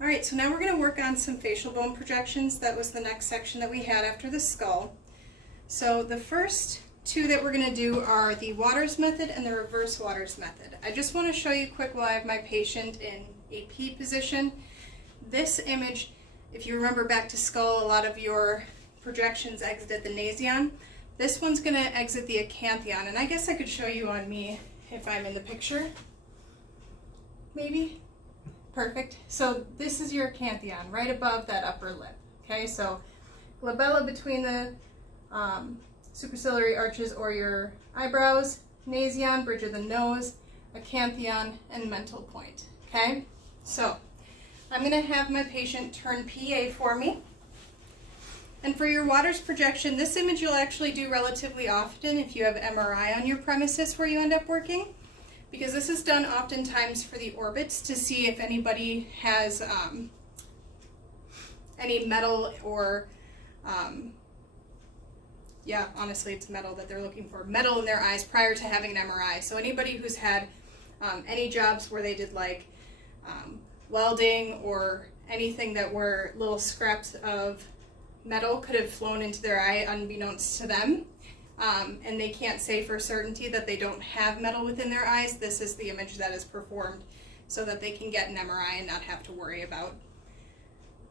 All right, so now we're going to work on some facial bone projections. That was the next section that we had after the skull. So the first two that we're going to do are the Waters method and the reverse Waters method. I just want to show you quick while I have my patient in AP position. This image, if you remember back to skull, a lot of your projections exited the nasion. This one's going to exit the acanthion, and I guess I could show you on me if I'm in the picture. Maybe? Perfect. So this is your acanthion, right above that upper lip. Okay, so glabella between the superciliary arches or your eyebrows, nasion, bridge of the nose, acanthion, and mental point. Okay, so I'm going to have my patient turn PA for me. And for your Waters projection, this image you'll actually do relatively often if you have MRI on your premises where you end up working, because this is done oftentimes for the orbits to see if anybody has any metal or, yeah, honestly it's metal that they're looking for, metal in their eyes prior to having an MRI. So anybody who's had any jobs where they did like welding or anything that were little scraps of metal could have flown into their eye unbeknownst to them, and they can't say for certainty that they don't have metal within their eyes. This is the image that is performed so that they can get an MRI and not have to worry about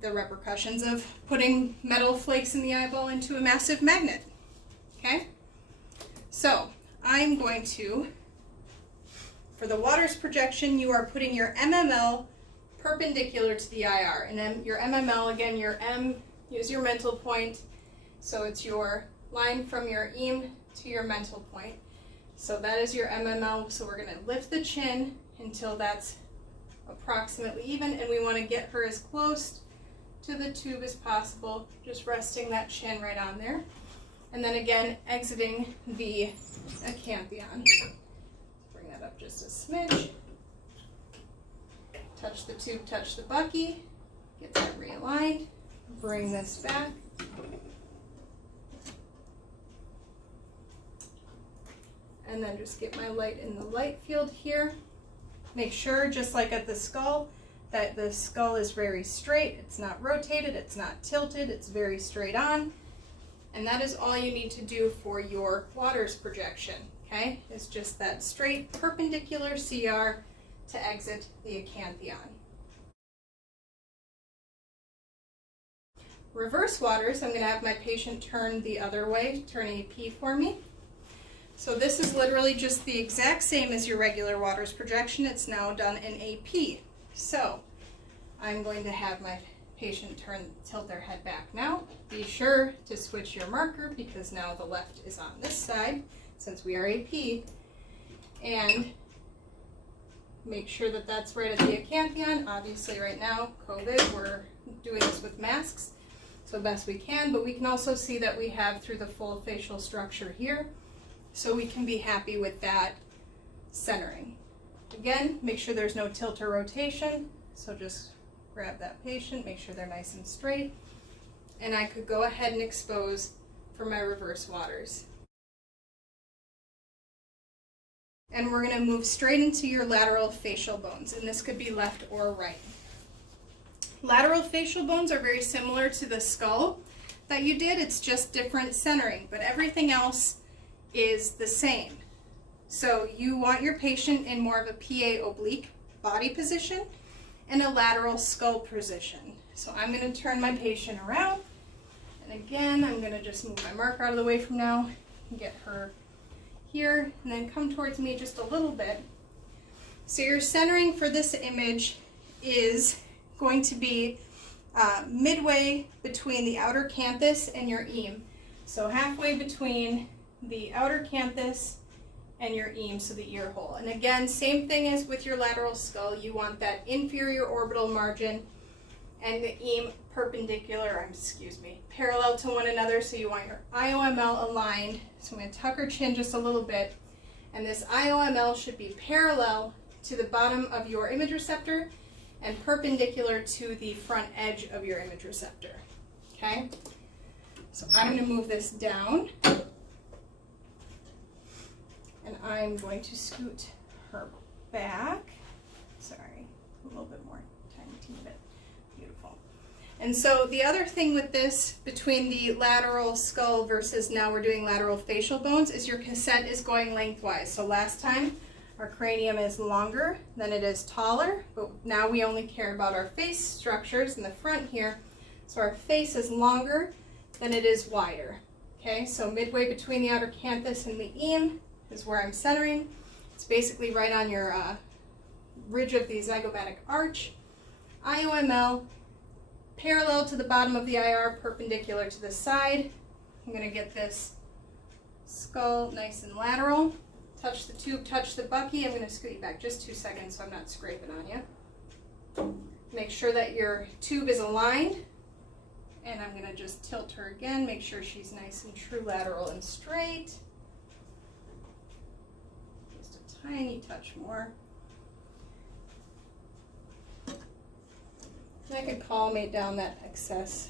the repercussions of putting metal flakes in the eyeball into a massive magnet. Okay, so I'm going to, for the Waters projection, you are putting your MML perpendicular to the IR, and then your MML, again, your M, use your mental point, so it's your line from your EAM to your mental point. So that is your MML, so we're going to lift the chin until that's approximately even, and we want to get her as close to the tube as possible, just resting that chin right on there. And then again, exiting the acanthion. Bring that up just a smidge. Touch the tube, touch the bucky, get that realigned. Bring this back. And then just get my light in the light field here. Make sure, just like at the skull, that the skull is very straight. It's not rotated, it's not tilted, it's very straight on. And that is all you need to do for your Waters projection, okay? It's just that straight perpendicular CR to exit the acanthion. Reverse Waters, I'm going to have my patient turn the other way, turn AP for me. So this is literally just the exact same as your regular Waters projection. It's now done in AP. So I'm going to have my patient tilt their head back now. Be sure to switch your marker because now the left is on this side since we are AP. And make sure that that's right at the acanthion. Obviously right now, COVID, we're doing this with masks, so best we can, but we can also see that we have through the full facial structure here, so we can be happy with that centering. Again, make sure there's no tilt or rotation, so just grab that patient, make sure they're nice and straight, and I could go ahead and expose for my reverse Waters. And we're going to move straight into your lateral facial bones, and this could be left or right. Lateral facial bones are very similar to the skull that you did, it's just different centering, but everything else is the same. So you want your patient in more of a PA oblique body position and a lateral skull position. So I'm going to turn my patient around, and again I'm going to just move my marker out of the way from now and get her here, and then come towards me just a little bit. So your centering for this image is going to be midway between the outer canthus and your EAM. So halfway between the outer canthus and your EAM, so the ear hole. And again, same thing as with your lateral skull, you want that inferior orbital margin and the EAM perpendicular, parallel to one another, so you want your IOML aligned. So I'm going to tuck her chin just a little bit, and this IOML should be parallel to the bottom of your image receptor and perpendicular to the front edge of your image receptor. Okay? So I'm going to move this down, and I'm going to scoot her back. Sorry, a little bit more, tiny bit. And so the other thing with this, between the lateral skull versus now we're doing lateral facial bones, is your cassette is going lengthwise. So last time our cranium is longer than it is taller, but now we only care about our face structures in the front here. So our face is longer than it is wider. Okay, so midway between the outer canthus and the eam is where I'm centering. It's basically right on your ridge of the zygomatic arch. IOML, parallel to the bottom of the IR, perpendicular to the side. I'm going to get this skull nice and lateral. Touch the tube, touch the bucky. I'm going to scoot you back just 2 seconds so I'm not scraping on you. Make sure that your tube is aligned. And I'm going to just tilt her again, make sure she's nice and true, lateral and straight. Just a tiny touch more. And I could collimate down that excess.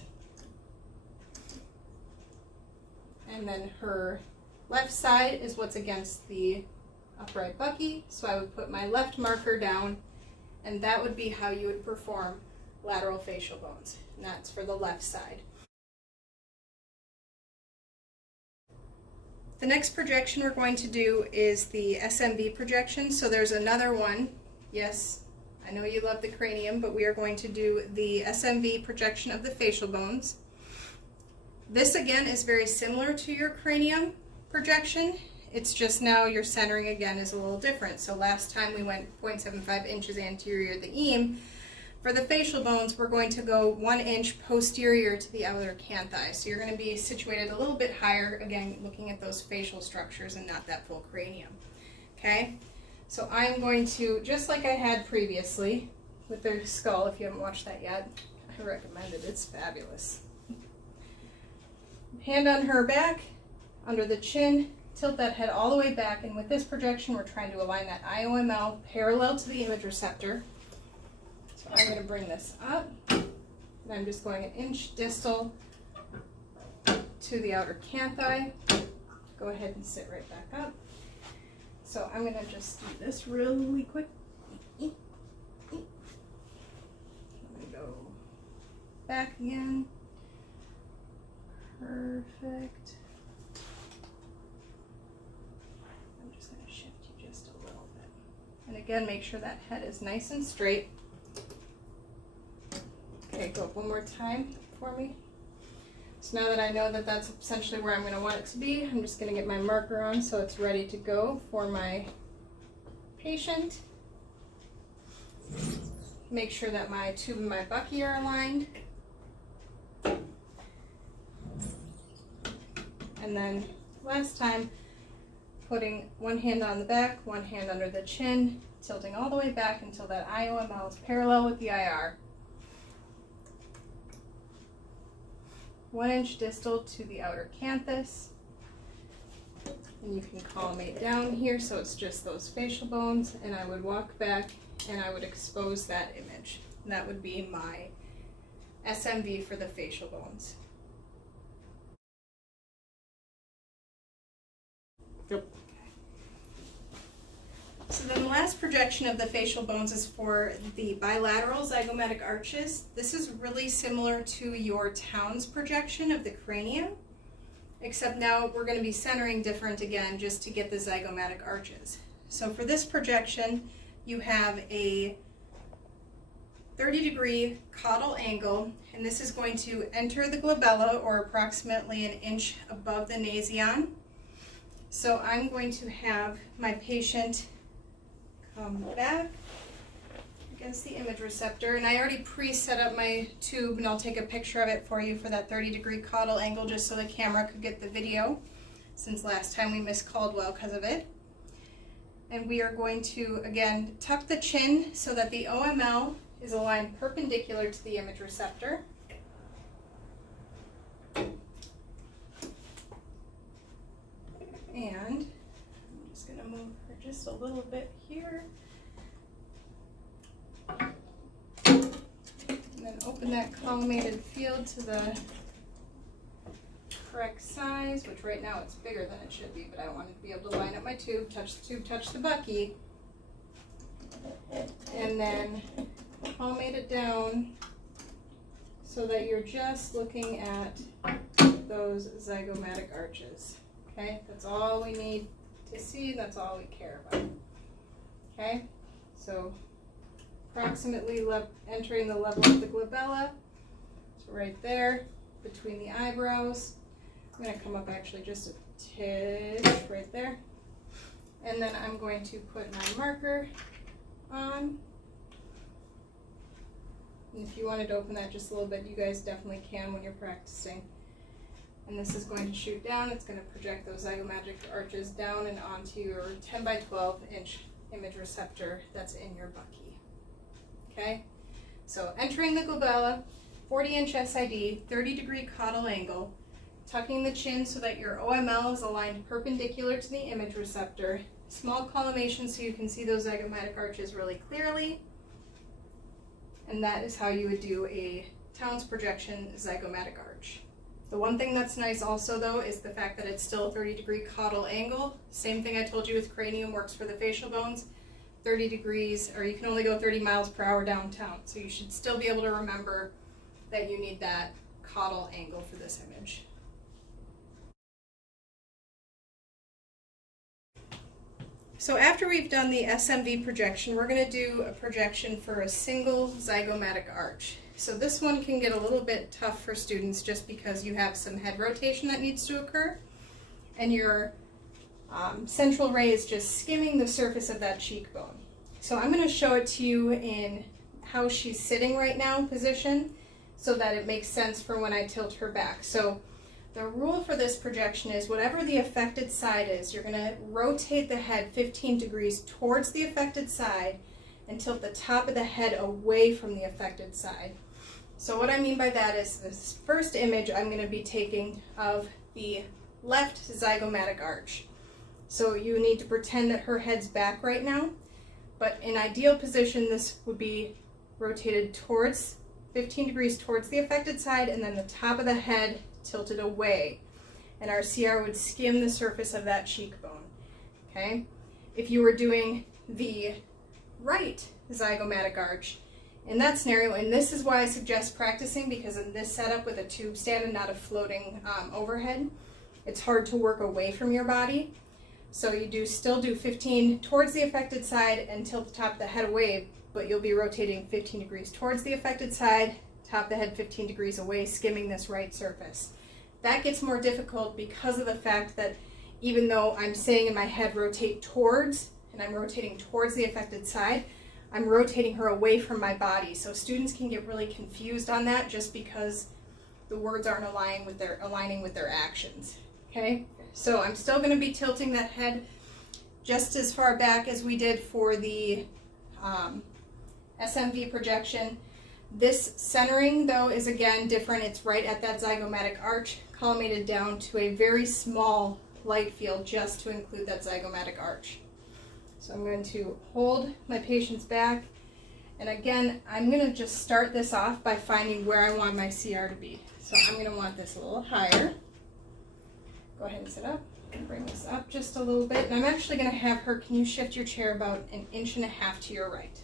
And then her left side is what's against the upright bucky, so I would put my left marker down, and that would be how you would perform lateral facial bones. And that's for the left side. The next projection we're going to do is the SMV projection. So there's another one. Yes, I know you love the cranium, but we are going to do the SMV projection of the facial bones. This again is very similar to your cranium projection. It's just now your centering again is a little different. So last time we went 0.75 inches anterior to the eam. For the facial bones, we're going to go 1 inch posterior to the outer canthi. So you're going to be situated a little bit higher, again, looking at those facial structures and not that full cranium. Okay? So I'm going to, just like I had previously with the skull, if you haven't watched that yet, I recommend it. It's fabulous. Hand on her back, under the chin, tilt that head all the way back, and with this projection, we're trying to align that IOML parallel to the image receptor. So I'm going to bring this up, and I'm just going 1 inch distal to the outer canthi. Go ahead and sit right back up. So I'm going to just do this really quick. I'm going to go back again. Perfect. I'm just going to shift you just a little bit. And again, make sure that head is nice and straight. Okay, go up one more time for me. So now that I know that that's essentially where I'm going to want it to be, I'm just going to get my marker on so it's ready to go for my patient. Make sure that my tube and my bucky are aligned. And then last time, putting one hand on the back, one hand under the chin, tilting all the way back until that IOML is parallel with the IR. 1 inch distal to the outer canthus. And you can collimate down here so it's just those facial bones, and I would walk back and I would expose that image. And that would be my SMV for the facial bones. Yep. So then the last projection of the facial bones is for the bilateral zygomatic arches. This is really similar to your Towne's projection of the cranium, except now we're going to be centering different again just to get the zygomatic arches. So for this projection, you have a 30-degree caudal angle, and this is going to enter the glabella, or approximately 1 inch above the nasion. So I'm going to have my patient come back against the image receptor, and I already pre-set up my tube, and I'll take a picture of it for you for that 30-degree caudal angle just so the camera could get the video, since last time we missed Caldwell because of it. And we are going to, again, tuck the chin so that the OML is aligned perpendicular to the image receptor. And I'm just going to move her just a little bit here. And then open that collimated field to the correct size, which right now it's bigger than it should be, but I wanted to be able to line up my tube, touch the bucky. And then collimate it down so that you're just looking at those zygomatic arches. Okay, that's all we need to see, that's all we care about. Okay, so approximately entering the level of the glabella, so right there between the eyebrows. I'm going to come up actually just a tidge right there, and then I'm going to put my marker on. And if you wanted to open that just a little bit, you guys definitely can when you're practicing. And this is going to shoot down. It's going to project those zygomatic arches down and onto your 10 by 12 inch image receptor that's in your bucky. Okay, so entering the glabella, 40-inch SID, 30-degree caudal angle, tucking the chin so that your OML is aligned perpendicular to the image receptor, small collimation so you can see those zygomatic arches really clearly, and that is how you would do a Towne's projection zygomatic arch. The one thing that's nice also though is the fact that it's still a 30-degree caudal angle. Same thing I told you with cranium works for the facial bones. 30 degrees, or you can only go 30 miles per hour downtown. So you should still be able to remember that you need that caudal angle for this image. So after we've done the SMV projection, we're going to do a projection for a single zygomatic arch. So this one can get a little bit tough for students just because you have some head rotation that needs to occur, and your central ray is just skimming the surface of that cheekbone. So I'm going to show it to you in how she's sitting right now position so that it makes sense for when I tilt her back. So the rule for this projection is whatever the affected side is, you're going to rotate the head 15 degrees towards the affected side and tilt the top of the head away from the affected side. So what I mean by that is this first image I'm going to be taking of the left zygomatic arch. So you need to pretend that her head's back right now, but in ideal position this would be rotated towards 15 degrees towards the affected side, and then the top of the head tilted away, and our CR would skim the surface of that cheekbone. Okay? If you were doing the right zygomatic arch in that scenario, and this is why I suggest practicing, because in this setup with a tube stand and not a floating overhead, it's hard to work away from your body. So you still do 15 towards the affected side and tilt the top of the head away, but you'll be rotating 15 degrees towards the affected side, top of the head 15 degrees away, skimming this right surface. That gets more difficult because of the fact that even though I'm saying in my head rotate towards, and I'm rotating towards the affected side, I'm rotating her away from my body. So students can get really confused on that just because the words aren't aligning with their actions. Okay? So I'm still going to be tilting that head just as far back as we did for the SMV projection. This centering though is again different. It's right at that zygomatic arch, collimated down to a very small light field just to include that zygomatic arch. So I'm going to hold my patient's back, and again I'm going to just start this off by finding where I want my CR to be. So I'm going to want this a little higher. Go ahead and sit up and bring this up just a little bit. And I'm actually going to have her, can you shift your chair about 1.5 inches to your right?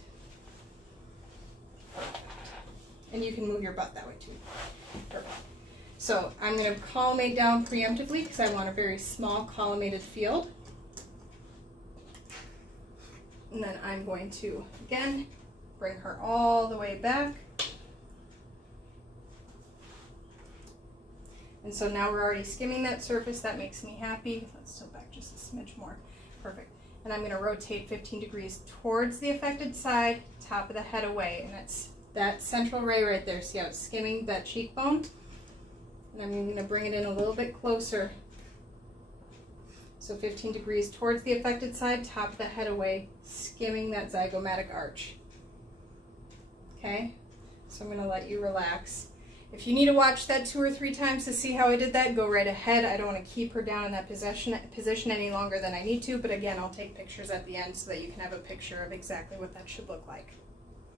And you can move your butt that way too. Perfect. So I'm going to collimate down preemptively because I want a very small collimated field. And then I'm going to, again, bring her all the way back. And so now we're already skimming that surface. That makes me happy. Let's tilt back just a smidge more. Perfect. And I'm going to rotate 15 degrees towards the affected side, top of the head away. And that's that central ray right there. See how it's skimming that cheekbone? And I'm going to bring it in a little bit closer. So 15 degrees towards the affected side, top of the head away, skimming that zygomatic arch. Okay? So I'm going to let you relax. If you need to watch that 2 or 3 times to see how I did that, go right ahead. I don't want to keep her down in that position any longer than I need to, but again, I'll take pictures at the end so that you can have a picture of exactly what that should look like.